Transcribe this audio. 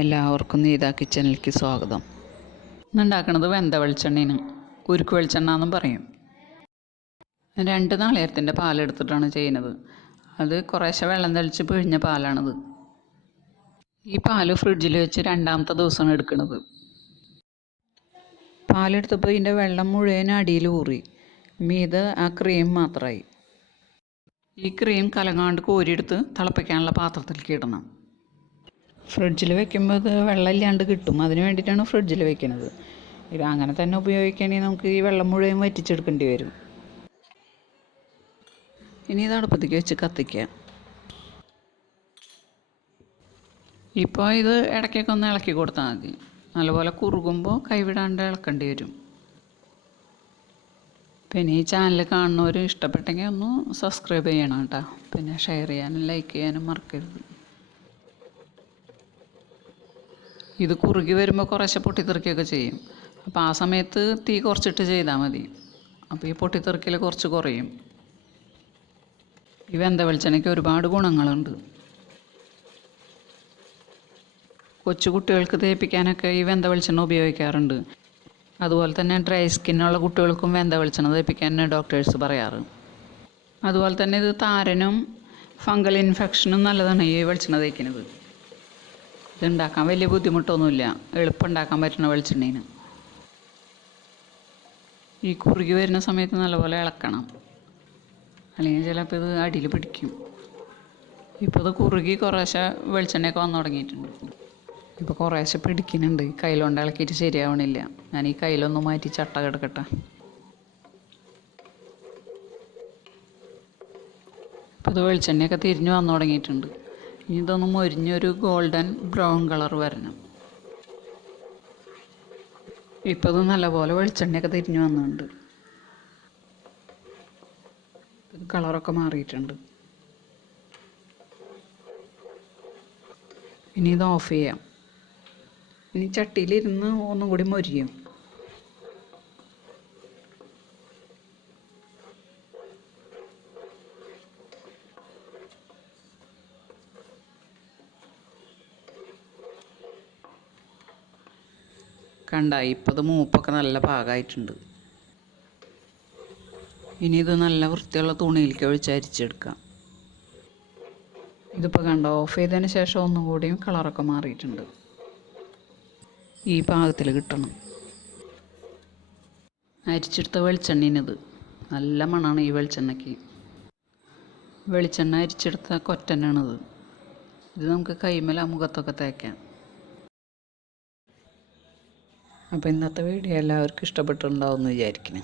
എല്ലാവർക്കും നീത കിച്ചണിലേക്ക് സ്വാഗതം. ഇന്നുണ്ടാക്കുന്നത് വെന്ത വെളിച്ചെണ്ണയാണ്. ഉരുക്ക് വെളിച്ചെണ്ണ എന്നും പറയും. 2 നാളികേരത്തിൻ്റെ പാലെടുത്തിട്ടാണ് ചെയ്യുന്നത്. അത് കുറേശ്ശെ വെള്ളം തെളിച്ച് പിഴിഞ്ഞ പാലാണത്. ഈ പാല് ഫ്രിഡ്ജിൽ വെച്ച് 2ാമത്തെ ദിവസമാണ് എടുക്കുന്നത്. പാലെടുത്തപ്പോൾ ഇതിൻ്റെ വെള്ളം മുഴുവൻ അടിയിൽ ഊറി, മീതെ ആ ക്രീം മാത്രമായി. ഈ ക്രീം കലങ്ങാണ്ട് കോരിയെടുത്ത് തിളപ്പിക്കാനുള്ള പാത്രത്തിലേക്ക് ഇടണം. ഫ്രിഡ്ജിൽ വെക്കുമ്പോൾ അത് വെള്ളമില്ലാണ്ട് കിട്ടും. അതിന് വേണ്ടിയിട്ടാണ് ഫ്രിഡ്ജിൽ വെക്കുന്നത്. ഇത് അങ്ങനെ തന്നെ ഉപയോഗിക്കുകയാണെങ്കിൽ നമുക്ക് ഈ വെള്ളം മുഴുവൻ വറ്റിച്ചെടുക്കേണ്ടി വരും. ഇനി ഇത് അടുപ്പത്തേക്ക് വെച്ച് കത്തിക്കുക. ഇപ്പോൾ ഇത് ഇടയ്ക്കൊക്കെ ഒന്ന് ഇളക്കി കൊടുത്താൽ മതി. നല്ലപോലെ കുറുകുമ്പോൾ കൈവിടാണ്ട് ഇളക്കേണ്ടി വരും. പിന്നെ ഈ ചാനൽ കാണുന്നവർ ഇഷ്ടപ്പെട്ടെങ്കിൽ ഒന്ന് സബ്സ്ക്രൈബ് ചെയ്യണം കേട്ടോ. പിന്നെ ഷെയർ ചെയ്യാനും ലൈക്ക് ചെയ്യാനും മറക്കരുത്. ഇത് കുറുകി വരുമ്പോൾ കുറേശ്ശെ പൊട്ടിത്തെറിക്കുകയൊക്കെ ചെയ്യും. അപ്പോൾ ആ സമയത്ത് തീ കുറച്ചിട്ട് ചെയ്താൽ മതി. അപ്പോൾ ഈ പൊട്ടിത്തെറിക്കൽ കുറച്ച് കുറയും. ഈ വെന്ത വെളിച്ചെണ്ണയ്ക്ക് ഒരുപാട് ഗുണങ്ങളുണ്ട്. കൊച്ചു കുട്ടികൾക്ക് തേപ്പിക്കാനൊക്കെ ഈ വെന്ത വെളിച്ചെണ്ണ ഉപയോഗിക്കാറുണ്ട്. അതുപോലെ തന്നെ ഡ്രൈ സ്കിന്നുള്ള കുട്ടികൾക്കും വെന്ത വെളിച്ചെണ്ണ തേപ്പിക്കാൻ ഡോക്ടേഴ്സ് പറയാറ്. അതുപോലെ തന്നെ ഇത് താരനും ഫംഗൽ ഇൻഫെക്ഷനും നല്ലതാണ് ഈ വെളിച്ചെണ്ണ തേക്കുന്നത്. ഇതുണ്ടാക്കാൻ വലിയ ബുദ്ധിമുട്ടൊന്നുമില്ല. എളുപ്പം ഉണ്ടാക്കാൻ പറ്റുന്ന വെളിച്ചെണ്ണയാണ്. ഈ കുറുകി വരുന്ന സമയത്ത് നല്ലപോലെ ഇളക്കണം, അല്ലെങ്കിൽ ചിലപ്പോൾ ഇത് അടിയിൽ പിടിക്കും. ഇപ്പോൾ ഇത് കുറുകി കുറേശ്ശെ വെളിച്ചെണ്ണയൊക്കെ വന്നു തുടങ്ങിയിട്ടുണ്ട്. ഇപ്പോൾ കുറേശ്ശെ പിടിക്കുന്നുണ്ട്. കയ്യിലുകൊണ്ട് ഇളക്കിയിട്ട് ശരിയാവണില്ല. ഞാൻ ഈ കയ്യിലൊന്ന് മാറ്റി ചട്ട കിടക്കട്ടെ. ഇപ്പോൾ ഇത് വെളിച്ചെണ്ണയൊക്കെ തിരിഞ്ഞ് വന്നു തുടങ്ങിയിട്ടുണ്ട്. ഇനി ഇതൊന്ന് മൊരിഞ്ഞൊരു ഗോൾഡൻ ബ്രൗൺ കളർ വരണം. ഇപ്പോൾ ഇത് നല്ലപോലെ വെളിച്ചെണ്ണയൊക്കെ തിരിഞ്ഞു വന്നിട്ടുണ്ട്. കളറൊക്കെ മാറിയിട്ടുണ്ട്. ഇനി ഇത് ഓഫ് ചെയ്യാം. ഇനി ചട്ടിയിലിരുന്ന് ഒന്നും കൂടി മൊരിയും. കണ്ട, ഇപ്പോൾ ഇത് മൂപ്പൊക്കെ നല്ല പാകമായിട്ടുണ്ട്. ഇനി ഇത് നല്ല വൃത്തിയുള്ള തുണിയിലേക്ക് ഒഴിച്ച് അരിച്ചെടുക്കാം. ഇതിപ്പോൾ കണ്ട, ഓഫ് ചെയ്തതിന് ശേഷം ഒന്നും കൂടിയും കളറൊക്കെ മാറിയിട്ടുണ്ട്. ഈ പാകത്തിൽ കിട്ടണം. അരിച്ചെടുത്ത വെളിച്ചെണ്ണീനത് നല്ല മണമാണ് ഈ വെളിച്ചെണ്ണയ്ക്ക്. വെളിച്ചെണ്ണ അരിച്ചെടുത്ത കൊറ്റനാണിത്. ഇത് നമുക്ക് കൈമേല മുഖത്തൊക്കെ തേക്കാം. അപ്പോൾ ഇന്നത്തെ വീഡിയോ എല്ലാവർക്കും ഇഷ്ടപ്പെട്ടിട്ടുണ്ടാവുമെന്ന് വിചാരിക്കുന്നു.